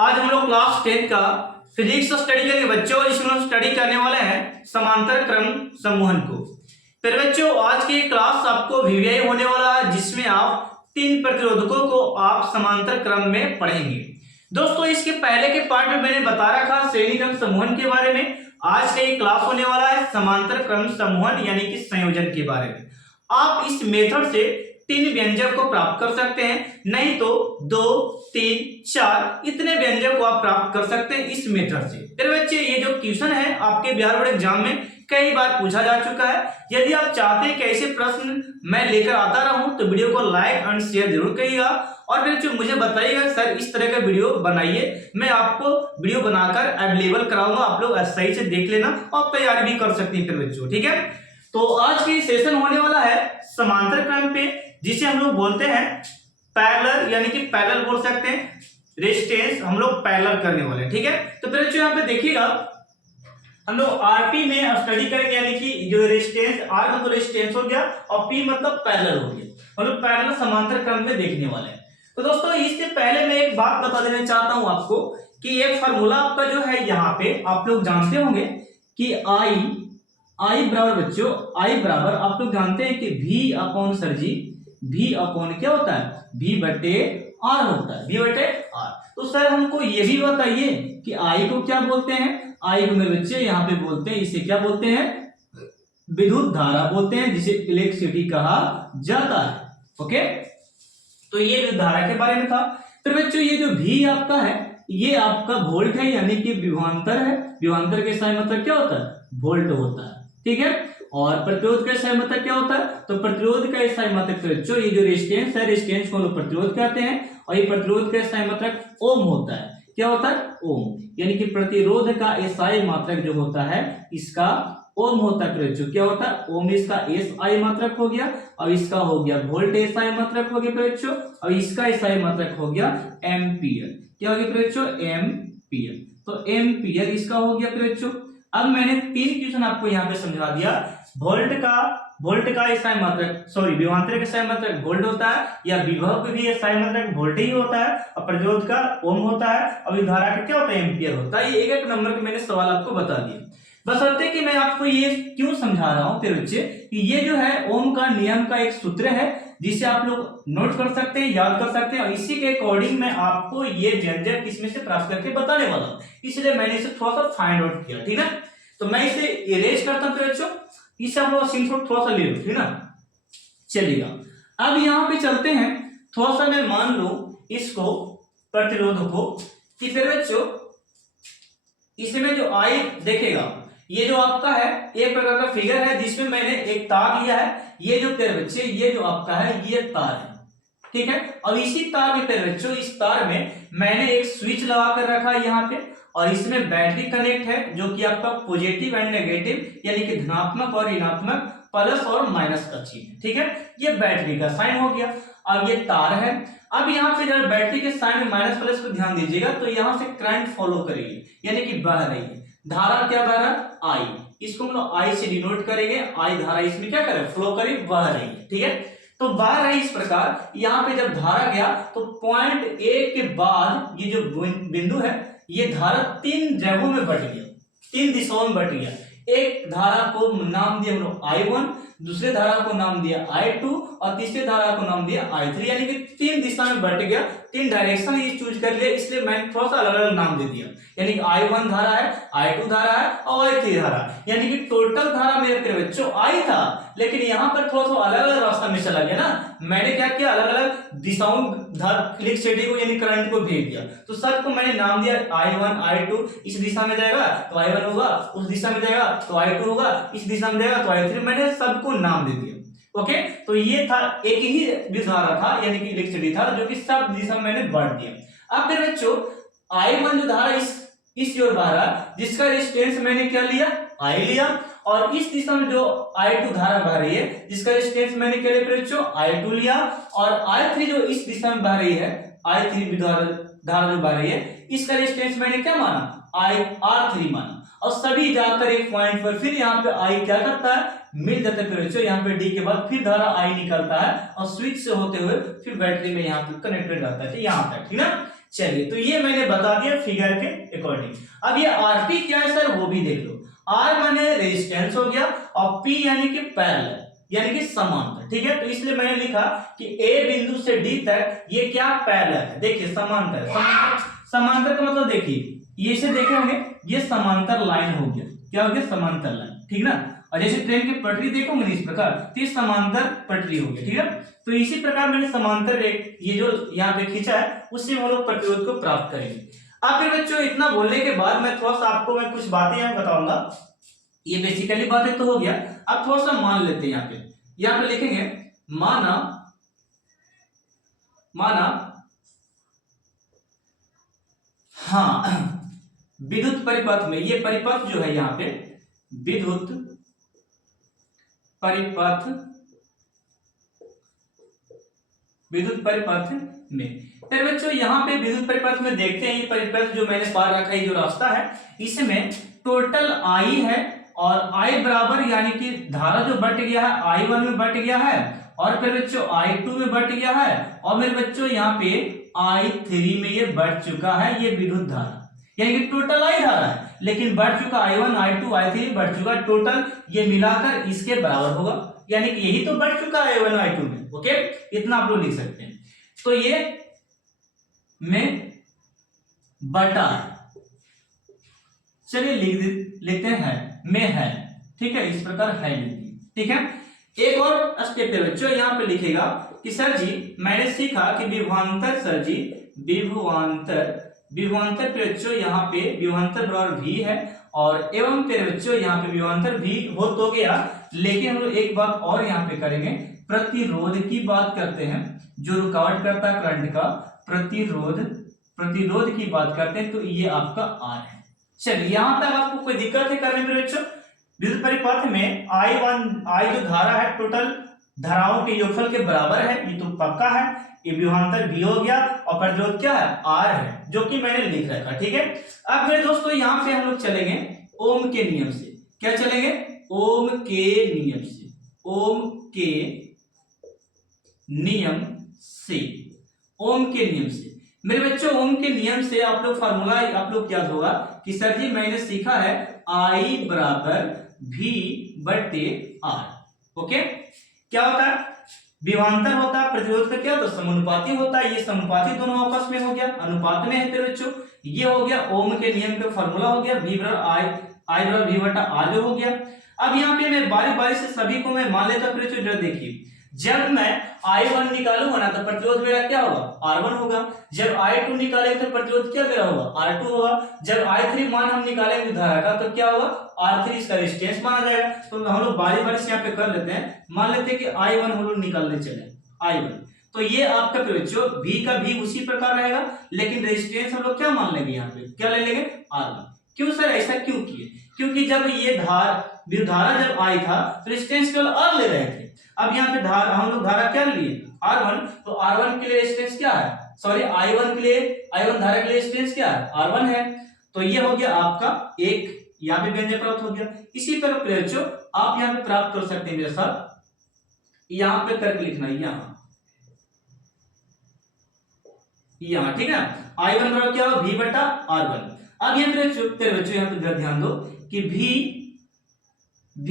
आज हम लोग क्लास 10 का फिजिक्स स्टडी करेंगे बच्चों, और इसमें स्टडी करने वाले हैं समांतर क्रम समूहन को। फिर बच्चों आज की क्लास आपको वीवीआई होने वाला है, जिसमें आप 3 प्रतिरोधकों को आप समांतर क्रम में पढ़ेंगे। दोस्तों इसके पहले के पार्ट में मैंने बता रखा श्रेणी क्रम समूहन के बारे में। आज का ये क्लास होने वाला है समांतर क्रम समूहन यानी कि संयोजन के बारे में। आप इस मेथड से 3 व्यंजक को प्राप्त कर सकते हैं, नहीं तो 2, 3, 4 इतने व्यंजक को आप प्राप्त कर सकते हैं इस मेथड से। फिर बच्चे ये जो क्वेश्चन है आपके बिहार बोर्ड एग्जाम में कई बार पूछा जा चुका है। यदि आप चाहते हैं कि ऐसे प्रश्न मैं लेकर आता रहूं तो वीडियो को लाइक एंड शेयर जरूर करिएगा, और फिर जो मुझे बताइएगा सर इस तरह का वीडियो बनाइए, मैं आपको वीडियो बनाकर अवेलेबल कराऊंगा। आप लोग सही से देख लेना और तैयारी भी कर सकते हैं फिर बच्चों, ठीक है। तो आज की सेशन होने वाला है समांतर क्रम पे, जिसे हम लोग बोलते हैं पैरेलल, यानी कि पैरेलल बोल सकते हैं, रेजिस्टेंस हम लोग पैरेलल करने वाले हैं, ठीक है। तो फिर यहाँ पे देखिएगा हम लोग आरपी में स्टडी करेंगे, यानी कि जो रेजिस्टेंस आर मतलब रेजिस्टेंस हो गया और पी मतलब पैरेलल हो गया। हम लोग पैरेलल समांतर क्रम में देखने वाले हैं। तो दोस्तों इससे पहले मैं एक बात बता देना चाहता हूं आपको कि एक फार्मूला आपका जो है यहाँ पे आप लोग जानते होंगे कि आई बराबर बच्चों, आई बराबर आप लोग जानते हैं कि V अपॉन सर जी, V अपॉन क्या होता है, V बटे R होता है, V बटे R। तो सर हमको ये भी बताइए कि I को क्या बोलते हैं। I को मेरे बच्चे यहाँ पे बोलते हैं, इसे क्या बोलते हैं, विद्युत धारा बोलते हैं, जिसे इलेक्ट्रिसिटी कहा जाता है। ओके, तो ये विद्युत धारा के बारे में था। फिर बच्चों ये जो V आपका है ये आपका वोल्ट है, यानी कि विभवांतर है। विभवांतर के साथ मतलब क्या होता है, वोल्ट होता है, ठीक है। और प्रतिरोध का इकाई मतलब क्या होता है, तो प्रतिरोध का इकाई मतलब बच्चों ये जो रेजिस्टेंस है, रेजिस्टेंस को हम लोग प्रतिरोध कहते हैं, और ये प्रतिरोध का इकाई मतलब ओम होता है। क्या होता है, ओम, यानी कि प्रतिरोध का एसआई मात्रक जो होता है इसका ओम होता है बच्चों। क्या होता है, ओम इसका एसआई मात्रक हो गया, और इसका हो गया वोल्ट एसआई मात्रक हो गया बच्चों, और इसका एसआई मात्रक हो गया एम्पियर। क्या हो गया बच्चों, एम्पियर। तो एम्पियर इसका हो गया बच्चों। अब मैंने 3 क्वेश्चन आपको यहाँ पे समझा दिया। वोल्ट का एसआई मात्रक, सॉरी विभवांतर का एसआई मात्रक वोल्ट होता है, या विभव का भी एसआई मात्रक वोल्ट ही होता है, और प्रतिरोध का ओम होता है, और विद्युत धारा का क्या होता है, एम्पियर होता है। ये एक नंबर के मैंने सवाल आपको बता दिए। बशर्ते कि मैं आपको ये क्यों समझा रहा हूं फिर बच्चे कि ये जो है ओम का नियम का एक सूत्र है, जिसे आप लोग नोट कर सकते हैं, याद कर सकते हैं, और इसी के अकॉर्डिंग मैं आपको ये व्यंजक इसमें से प्राप्त करके बताने वाला हूं। इसलिए मैंने इसे थोड़ा सा फाइंड आउट किया, ठीक है। तो मैं इसे इरेज करता हूं बच्चों, इसे हम लोग स्क्रीनशॉट थोड़ा सा ले लो, ठीक ना। चलिएगा अब यहाँ पे चलते हैं, थोड़ा सा मैं मान लू इसको प्रतिरोध को, कि फिर बच्चों इसमें जो आई देखेगा, ये जो आपका है एक प्रकार का फिगर है, जिसमें मैंने एक तार लिया है। ये जो पेड़ बच्चे ये जो आपका है ये तार है, ठीक है। और इसी तार में पेड़ बच्चों, इस तार में मैंने एक स्विच लगा कर रखा है यहाँ पे, और इसमें बैटरी कनेक्ट है, जो कि आपका पॉजिटिव एंड नेगेटिव, यानी कि धनात्मक और ऋणात्मक, प्लस और माइनस का चिन्ह, ठीक है। ये बैटरी का साइन हो गया। अब ये तार है। अब यहाँ पे जब बैटरी के साइन में माइनस प्लस पर ध्यान दीजिएगा, तो यहाँ से करंट फॉलो करेगी, यानी कि बह रही है। धारा क्या बह रहा है, आई, इसको हम लोग आई से डिनोट करेंगे। आई धारा इसमें क्या करे, फ्लो करे, बह रही है, ठीक है। तो बह रही इस प्रकार। यहाँ पे जब धारा गया तो पॉइंट ए के बाद ये जो बिंदु है, ये धारा 3 जगहों में बट गया, 3 दिशाओं में बट गया। एक धारा को नाम दिया हम लोग I1, दूसरे धारा को नाम दिया I2, और तीसरे धारा को नाम दिया I3, यानी कि 3 दिशा में बट गया, 3 डायरेक्शन ये चूज कर लिया, इसलिए मैंने थोड़ा सा अलग अलग नाम दे दिया। यानी कि I1 धारा है, I2 धारा है और I3 धारा, यानी कि टोटल धारा मेरे प्यारे बच्चों I था, लेकिन यहाँ पर थोड़ा सा अलग अलग रास्ता में चला गया ना। मैंने क्या किया, अलग अलग दिशाओं इलेक्ट्रिसिटी को यानी करंट को भेज दिया। तो सबको मैंने नाम दिया I1 I2, इस दिशा में जाएगा तो I1 होगा, उस दिशा में जाएगा तो I2 होगा, इस दिशा में जाएगा तो I3, मैंने सबको नाम दे दिया। ओके, तो ये था एक ही विद्युत धारा था, यानी कि इलेक्ट्रिसिटी था, जो कि सब दिशा में मैंने बांट दिया। अब फिर बच्चों I1 जो धारा इस ओर बह रहा, जिसका रेजिस्टेंस मैंने क्या लिया, I लिया, और इस दिशा में जो I2 धारा बह रही है, जिसका रेजिस्टेंस मैंने क्या लिया बच्चों, I2 लिया, और I3 जो इस दिशा में बह रही है, I3 धारा जो बह रही है, इसका रेजिस्टेंस मैंने क्या माना, R3 माना। और सभी जाकर एक पॉइंट पर फिर यहाँ पे I क्या करता है, मिल जाता है बच्चों, यहाँ पे D के बाद फिर धारा I निकलता है, और स्विच से होते हुए फिर बैटरी में यहाँ पे कनेक्टेड रहता है यहाँ तक, ठीक है। चलिए, तो ये मैंने बता दिया फिगर के अकॉर्डिंग। अब ये आरपी क्या है सर, वो भी देख लो। आर माने रेजिस्टेंस हो गया, और पी यानी कि पैरेलल, यानी कि समांतर, ठीक है। तो इसलिए मैंने लिखा कि ए बिंदु से डी तक ये क्या पैरेलल है। देखिए समांतर, समांतर का मतलब देखिए ये से देखे होंगे, ये समांतर लाइन हो गया। क्या हो गया, समांतर लाइन, ठीक ना। और जैसे ट्रेन की पटरी देखोगे ना इस प्रकार, तो ये समांतर पटरी हो गया, ठीक है। तो इसी प्रकार मैंने समांतर रेख ये जो यहाँ पे खींचा है, उससे हम लोग प्रतिरोध को प्राप्त करेंगे। अब फिर बच्चों इतना बोलने के बाद मैं थोड़ा सा आपको मैं कुछ बातें यहाँ बताऊंगा। ये बेसिकली बातें तो हो गया, अब थोड़ा सा मान लेते हैं। यहाँ पे लिखेंगे माना हाँ विद्युत परिपथ में, ये परिपथ जो है यहाँ पे विद्युत परिपथ में, फिर बच्चों यहाँ पे विद्युत परिपथ में देखते हैं, ये परिपथ जो मैंने पार रखा है, जो रास्ता है, इसमें टोटल आई है, और आई बराबर यानी कि धारा जो बट गया है I1 में बट गया है, और फिर बच्चों I2 में बट गया है, और मेरे बच्चों यहाँ पे I3 में ये बढ़ चुका है, ये विद्युत धारा, यानी कि टोटल आई धारा है, लेकिन बढ़ चुका I1 I2 I3 बढ़ चुका टोटल, ये मिलाकर इसके बराबर होगा, यानी कि यही तो बढ़ चुका है I1 I2 में। ओके, इतना आप लोग लिख सकते हैं। तो ये में बटा, चलिए लिखते हैं में है, ठीक है, इस प्रकार है लिखिए, ठीक है। एक और स्टेप है बच्चों, यहाँ पे लिखेगा कि सर जी मैंने सीखा कि विभवांतर, सर जी विभवांतर पे बच्चों यहाँ पे विभवांतर बराबर भी है, और एवं पे बच्चों यहाँ पे विभवांतर भी हो तो गया, लेकिन हम लोग एक बात और यहाँ पे करेंगे, प्रतिरोध की बात करते हैं, जो रुकावट करता है करंट का, प्रतिरोध की बात करते हैं, तो ये आपका आर है। चलिए, यहां तक आपको कोई दिक्कत है करने में बच्चों? विद्युत परिपथ में I जो धारा है टोटल धाराओं के योगफल के बराबर है, ये तो पक्का है। ये विभवांतर भी हो गया, और प्रतिरोध क्या है, आर है, जो कि मैंने लिख रखा, ठीक है। अब मेरे दोस्तों यहाँ पे हम लोग चलेंगे ओम के नियम से। क्या चलेंगे? ओम के नियम से। ओम के नियम से मेरे बच्चों, ओम के नियम से आप लोग फार्मूला आप लोग याद होगा कि सर जी मैंने सीखा है I बराबर V बटे R। ओके, क्या होता है? विभवांतर होता है, प्रतिरोध का क्या होता है, समानुपाती होता है। ये समानुपाती दोनों आपस में हो गया, अनुपात में है। फिर बच्चों ये हो गया ओम के नियम का फार्मूला हो गया, V बराबर I बराबर V बटा R जो हो गया। अब यहाँ पे मैं बारी बारी से सभी को मैं मान लेता। फिर बच्चों जरा देखिए, जब मैं I1 निकालूंगा ना तो प्रतिरोध मेरा क्या होगा, R1 होगा। जब I2 निकालेंगे तो प्रतिरोध क्या मेरा होगा, R2 होगा। जब I3 मान हम निकालेंगे धारा का तो क्या होगा, R3 इसका रेजिस्टेंस माना जाएगा। तो हम लोग बारी बारी से यहाँ पे कर लेते हैं। मान लेते हैं कि I1 हम लोग निकालने चले, I1, तो ये आपका बच्चों V का भी उसी प्रकार रहेगा, लेकिन रेजिस्टेंस हम लोग क्या मान लेंगे, यहाँ पे क्या ले लेंगे, R1। क्यों सर, ऐसा क्यों किए? क्योंकि जब ये धारा जब I था तो रेजिस्टेंस केवल R ले रहे थे। अब यहाँ पे हम लोग धारा क्या लिए, R1, तो R1 के लिए रेजिस्टेंस क्या है, सॉरी I1 के लिए, I1 धारा के लिए रेजिस्टेंस क्या है, R1 है। तो ये हो गया आपका एक, यहाँ पे व्यंजक प्राप्त हो गया। इसी तरह बच्चों आप यहाँ पे प्राप्त कर सकते हैं मेरे साथ, यहाँ पे करके लिखना, यहाँ ठीक है। I1 बराबर क्या हो, V बटा R1। अब यहाँ पे बच्चों यहाँ पे ध्यान दो कि V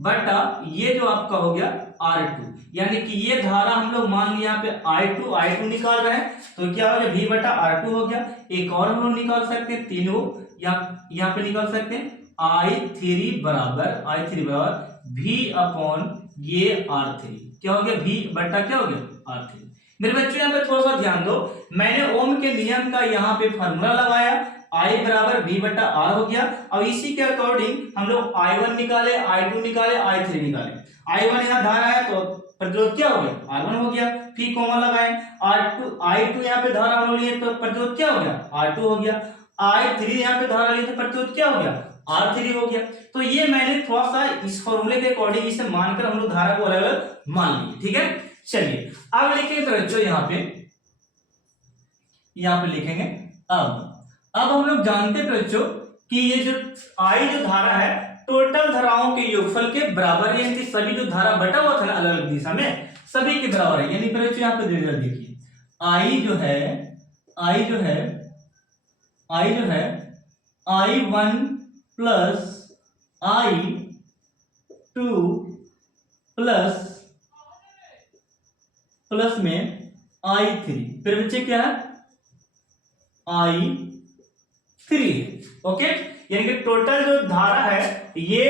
बटा ये जो आपका हो गया R2, यानी कि ये धारा हम लोग मान लिया यहाँ पे I2 निकाल रहे हैं, तो क्या हो गया, V बटा R2 हो गया। एक और हम लोग निकाल सकते हैं, तीनों यहाँ पे निकाल सकते हैं, I3 बराबर V अपॉन ये R3, क्या हो गया, V बटा क्या हो गया, R3। मेरे बच्चों यहाँ पे थोड़ा सा ध्यान दो, मैंने ओम के नियम का यहाँ पे फॉर्मूला लगाया, I बराबर V बटा R हो गया। अब इसी के अकॉर्डिंग हम लोग I1 निकाले, I2 निकाले, I3 निकाले। I1 यहाँ धारा है तो प्रतिरोध क्या हो गया, R1 हो गया, फिर कॉमा लगाए। I2 यहाँ पे धारा हम लोग लिए तो प्रतिरोध क्या हो गया, R2 हो गया। I3 यहाँ पे धारा लिए तो प्रतिरोध क्या हो गया, R3 हो गया। तो ये मैंने थोड़ा सा इस फॉर्मूले के अकॉर्डिंग इसे मानकर हम लोग धारा को अलग अलग मान लिए, ठीक है। चलिए अब लिखेंगे तो बच्चों यहाँ पे लिखेंगे अब हम लोग जानते हैं बच्चों कि ये जो I जो धारा है टोटल धाराओं के योगफल के बराबर है, यानी कि सभी जो धारा बटा हुआ था ना अलग अलग दिशा में सभी के बराबर है। यानी बच्चों यहाँ पे देखिए I जो है आई जो है I1 प्लस I2 प्लस में I3, फिर बच्चे क्या है I3 है। ओके, यानी कि टोटल जो धारा है ये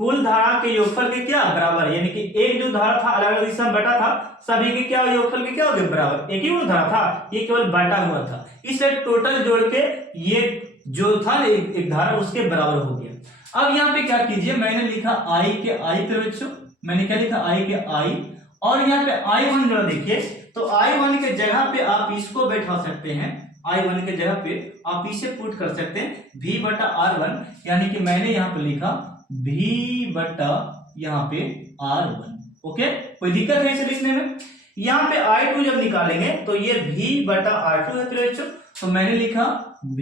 कुल धारा के योगफल के क्या बराबर है, यानी कि एक जो धारा था अलग अलग दिशा में बटा था, सभी के क्या योगफल के क्या हो गए बराबर, एक ही वो धारा था, ये केवल बटा हुआ था, इसे टोटल जोड़ के ये जो था एक धारा उसके बराबर हो गया। अब यहाँ पे क्या कीजिए, मैंने लिखा I के I पे बच्चों, मैंने क्या लिखा I के I, और यहाँ पे I1 जरा देखिए, तो I1 के जगह पे आप इसको बैठा सकते हैं, I1 के जगह पे आप इसे पुट कर सकते हैं V बटा R1, यानी कि मैंने यहाँ पे लिखा V बटा यहाँ पे R1। ओके, कोई दिक्कत है इसे लिखने में? यहाँ पे I2 जब निकालेंगे तो ये V बटा R2 है बच्चों, तो मैंने लिखा V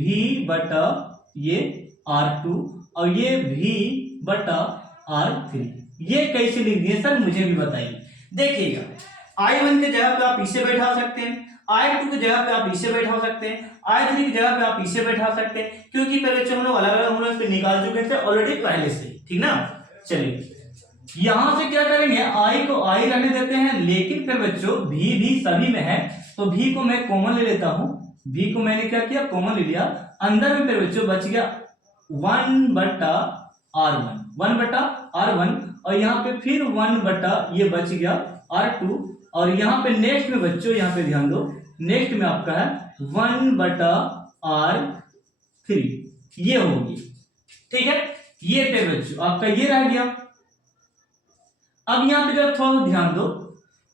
बटा ये R2 और ये V बटा R3। ये कैसे लिख दिए सर, मुझे भी बताइए। देखिएगा, I1 के जगह पे आप इसे बैठा सकते हैं, I2 की जगह पे आप इसे बैठा सकते हैं, I3 की जगह पे आप इसे बैठा सकते हैं, क्योंकि पहले जो हम लोग अलग अलग हम लोग निकाल चुके थे ऑलरेडी पहले से, ठीक ना। चलिए यहां से क्या करेंगे, I को I रहने देते हैं, लेकिन फिर बच्चों V भी सभी में है, तो V को मैं कॉमन ले लेता हूं, V को मैंने क्या किया कॉमन ले लिया, अंदर में फिर बच्चों बच गया 1 बटा R1 और यहाँ पे फिर 1 बटा ये बच गया R2, और यहाँ पे नेक्स्ट में बच्चों यहाँ पे ध्यान दो, नेक्स्ट में आपका है 1 बटा R3, ये होगी, ठीक है। ये पे बच्चों आपका ये रह गया। अब यहाँ पे जरा थोड़ा ध्यान दो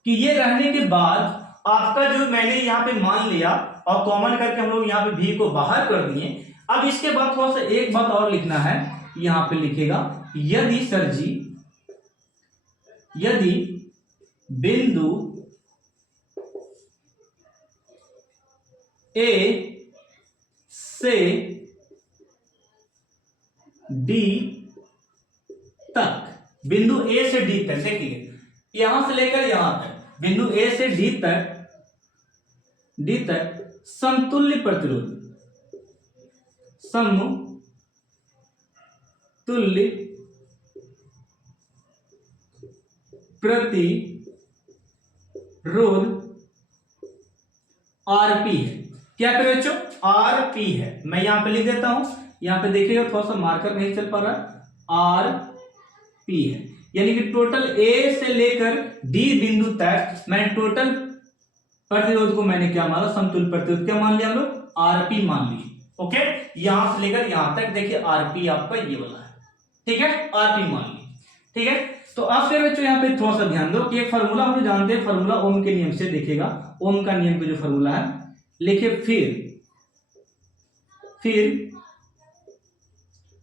कि ये रहने के बाद आपका जो मैंने यहाँ पे मान लिया और कॉमन करके हम लोग यहाँ पे भी को बाहर कर दिए। अब इसके बाद थोड़ा सा एक बात और लिखना है, यहाँ पे लिखेगा यदि सर जी, यदि बिंदु A से D तक, बिंदु A से D तक, देखिए यहां से लेकर यहां तक, बिंदु A से D तक समतुल्य प्रतिरोध, समतुल्य प्रतिरोध RP है। क्या करें बच्चों, RP है। मैं यहां पे लिख देता हूं, यहां पे देखिएगा थोड़ा सा मार्कर नहीं चल पा रहा, RP है, यानी कि टोटल A से लेकर D बिंदु तक मैं टोटल प्रतिरोध को मैंने क्या माना, समतुल्य प्रतिरोध क्या मान लिया हम लोग, RP मान लिए। ओके, यहां से लेकर यहां तक देखिए RP आपका ये वाला है, ठीक है, RP मान लिए, ठीक है। तो अब फिर बच्चों यहाँ पे थोड़ा सा ध्यान दो कि एक फार्मूला हम जानते हैं, फार्मूला ओम के नियम से, देखिएगा ओम का नियम का जो फार्मूला है, लिखे फिर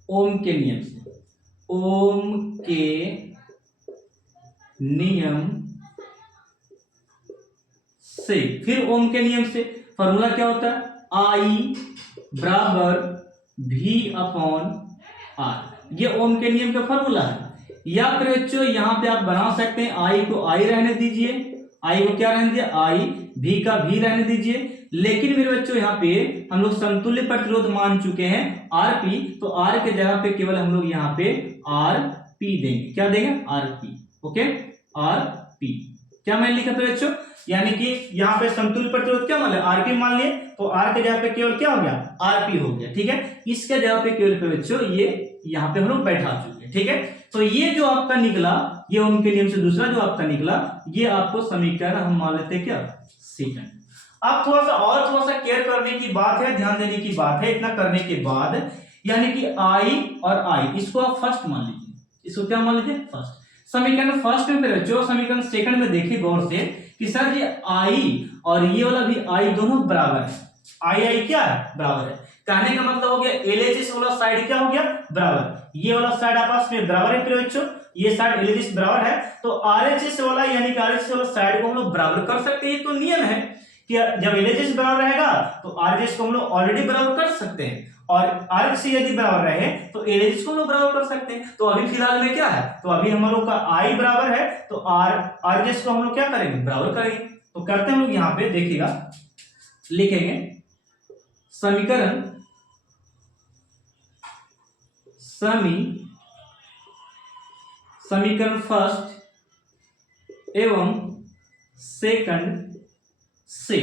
ओम के नियम से, ओम के नियम से, फिर ओम के नियम से फार्मूला क्या होता है, I बराबर V अपॉन R, ये ओम के नियम का फार्मूला है। या फिर बच्चों यहाँ पे आप बना सकते हैं, I को I रहने दीजिए, I को क्या रहने दिया, I, V का V रहने दीजिए, लेकिन मेरे बच्चों यहाँ पे हम लोग समतुल्य प्रतिरोध मान चुके हैं RP, तो R के जगह पे केवल हम लोग यहाँ पे RP देंगे, क्या देंगे, RP। ओके, RP क्या मैंने लिखा था बच्चों, यानी कि यहाँ पे समतुल्य प्रतिरोध क्या मान लिया, RP मान लिए, तो R के जगह पे केवल क्या हो गया, RP हो गया, ठीक है। इसके जगह पे केवल पे बच्चों ये यहाँ पे हम लोग बैठा चुके हैं, ठीक है। तो ये जो आपका निकला, ये ओम के नियम से दूसरा जो आपका निकला, ये आपको समीकरण हम मान लेते हैं क्या, सेकंड। अब थोड़ा सा केयर करने की बात है, ध्यान देने की बात है, इतना करने के बाद यानी कि I और I इसको आप फर्स्ट मान लीजिए, इसको क्या मान लीजिए, फर्स्ट। समीकरण फर्स्ट में फिर जो समीकरण सेकंड में देखिए गौर से कि सर जी I और ये वाला भी I दोनों बराबर है, I क्या है, बराबर है। कहने का मतलब हो गया LHS वाला साइड क्या हो गया, बराबर, ये वाला साइड आपस में बराबर है फिर बच्चों, ये साइड LHS बराबर है, तो RHS वाला यानी कि RHS वाला साइड को हम लोग बराबर कर सकते हैं। ये तो नियम है कि जब LHS बराबर रहेगा तो RHS को हम लोग ऑलरेडी बराबर कर सकते हैं, और RHS यदि बराबर रहे तो LHS को हम लोग बराबर कर सकते हैं। तो अभी फिलहाल में क्या है, तो अभी हम लोग का I बराबर है, तो RHS को हम लोग क्या करेंगे, बराबर करेंगे। तो करते हैं हम लोग यहाँ पे देखिएगा, लिखेंगे समीकरण समीकरण फर्स्ट एवं सेकंड से।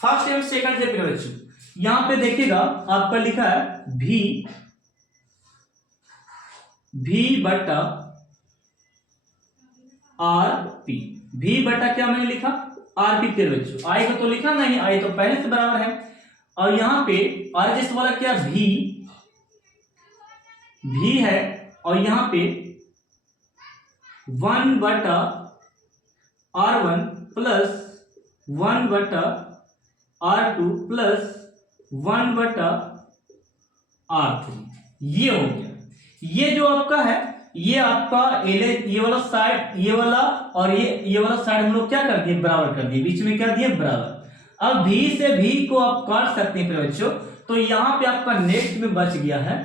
फर्स्ट एवं सेकंड से प्रिय बच्चों, यहां पे देखिएगा आपका लिखा है भी बटा आर पी। भी बटा क्या मैंने लिखा, आर पी प्रिय बच्चों। आई को तो लिखा नहीं, आई तो पहले से बराबर है। और यहां पे आर जिस वाला क्या भी है, और यहां पे 1 बटा R1 प्लस 1 बटा R2 प्लस 1 बटा R3, ये हो गया। ये जो आपका है, ये आपका ये वाला साइड, ये वाला और ये वाला साइड हम लोग क्या कर दिए, बराबर कर दिए, बीच में क्या दिए, बराबर। अब भी से भी को आप काट सकते हैं प्रिय बच्चों। तो यहाँ पे आपका नेक्स्ट में बच गया है,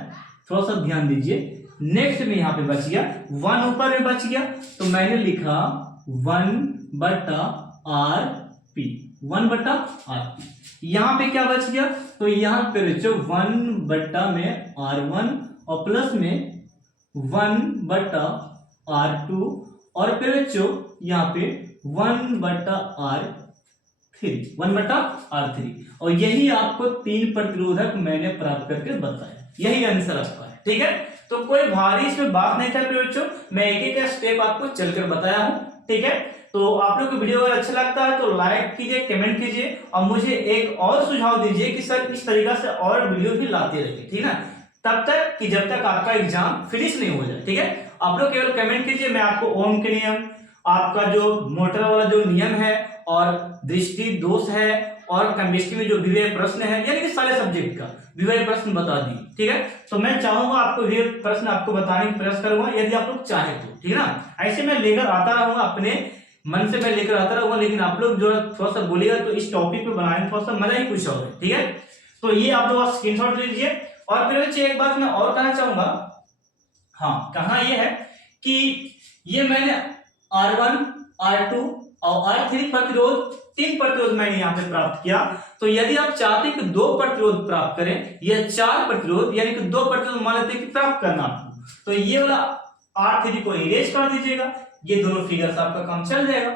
थोड़ा सा ध्यान दीजिए, नेक्स्ट में यहाँ पे बच गया 1 ऊपर में बच गया, तो मैंने लिखा 1 बटा आर पी, 1 बटा आर पी। यहाँ पे क्या बच गया, तो यहाँ पे बच्चों 1 बटा में R1 और प्लस में 1 बटा R2 और फिर बच्चों यहाँ पे 1 बटा R3, 1 बटा R3। और यही आपको 3 प्रतिरोधक मैंने प्राप्त करके बताया, यही आंसर आपका है। ठीक है, तो कोई भारी इसमें बात नहीं था बच्चों, मैं एक एक स्टेप आपको चलकर बताया हूं। ठीक है, तो आप लोग को वीडियो अगर अच्छा लगता है तो लाइक कीजिए, कमेंट कीजिए, और मुझे एक और सुझाव दीजिए कि सर इस तरीका से और वीडियो भी लाते रहिए। ठीक है, तब तक कि जब तक आपका एग्जाम फिनिश नहीं हो जाए। ठीक है, आप लोग केवल कमेंट कीजिए, मैं आपको ओम के नियम, आपका जो मोटर वाला जो नियम है, और दृष्टि दोष है, और केमिस्ट्री में जो विवेक प्रश्न है, यानी कि सारे सब्जेक्ट का विवेक प्रश्न बता दिए। ठीक है, तो मैं चाहूंगा आपको विवेक प्रश्न आपको बताने की प्रयास करूंगा, यदि आप लोग चाहे तो। ठीक है ना, ऐसे मैं लेकर आता रहूंगा, अपने मन से मैं लेकर आता रहूंगा, लेकिन आप लोग जो थोड़ा सा बोलिएगा तो इस टॉपिक पे बनाने थोड़ा सा मजा ही कुछ और है। ठीक है, तो ये आप लोग स्क्रीनशॉट ले लीजिए। और फिर बच्चे एक बात मैं और कहना चाहूंगा, हाँ, कहना ये है कि ये मैंने R1, R2 और R3 प्रतिरोध, 3 प्रतिरोध मैंने यहाँ पे प्राप्त किया। तो यदि आप चाहते हैं कि 2 प्रतिरोध प्राप्त करें या 4 प्रतिरोध, यानी कि 2 प्रतिरोध मान लेते हैं कि प्राप्त करना आपको, तो ये वाला R3 को इरेज कर दीजिएगा, ये दोनों फिगर्स आपका काम चल जाएगा।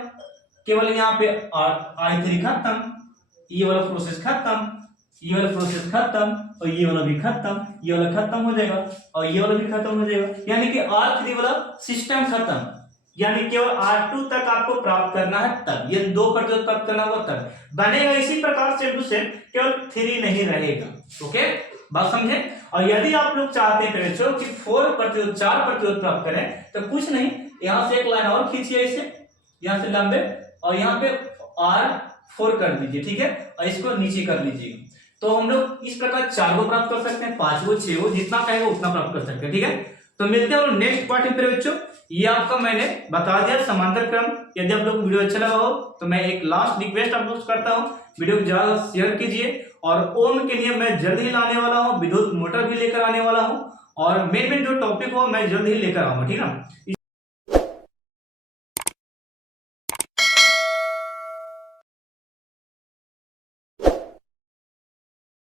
केवल यहाँ पे I3 खत्म, ये वाला प्रोसेस खत्म, ये वाला प्रोसेस खत्म, और ये वाला भी खत्म, ये वाला खत्म हो जाएगा, और ये वाला भी खत्म हो जाएगा, यानी कि R3 वाला सिस्टम खत्म। यानी केवल R2 तक आपको प्राप्त करना है, तब ये 2 प्रतिरोध प्राप्त करना होगा तब बनेगा। इसी प्रकार से केवल 3 नहीं रहेगा। ओके, बात समझे। और यदि आप लोग चाहते हैं बच्चों कि 4 प्रतिरोध, 4 प्रतिरोध प्राप्त करें, तो कुछ नहीं, यहां से एक लाइन और खींचिए, इसे यहां से लंबे, और यहाँ पे R4 कर दीजिए। ठीक है, और इसको नीचे कर लीजिए। तो हम लोग इस प्रकार 4 को प्राप्त कर सकते हैं, 5 को, 6 को, जितना कहेगा उतना प्राप्त कर सकते हैं। ठीक है, तो मिलते हैं नेक्स्ट पार्ट में बच्चों। ये आपका मैंने बता दिया समांतर क्रम। यदि आप लोग वीडियो अच्छा लगा हो तो मैं एक लास्ट रिक्वेस्ट आप लोग करता हूँ, वीडियो को ज्यादा शेयर कीजिए। और ओम के नियम मैं जल्द ही लाने वाला हूँ, विद्युत मोटर भी लेकर आने वाला हूँ, और मेन जो टॉपिक हो मैं जल्द ही लेकर आऊंगा। ठीक है ना।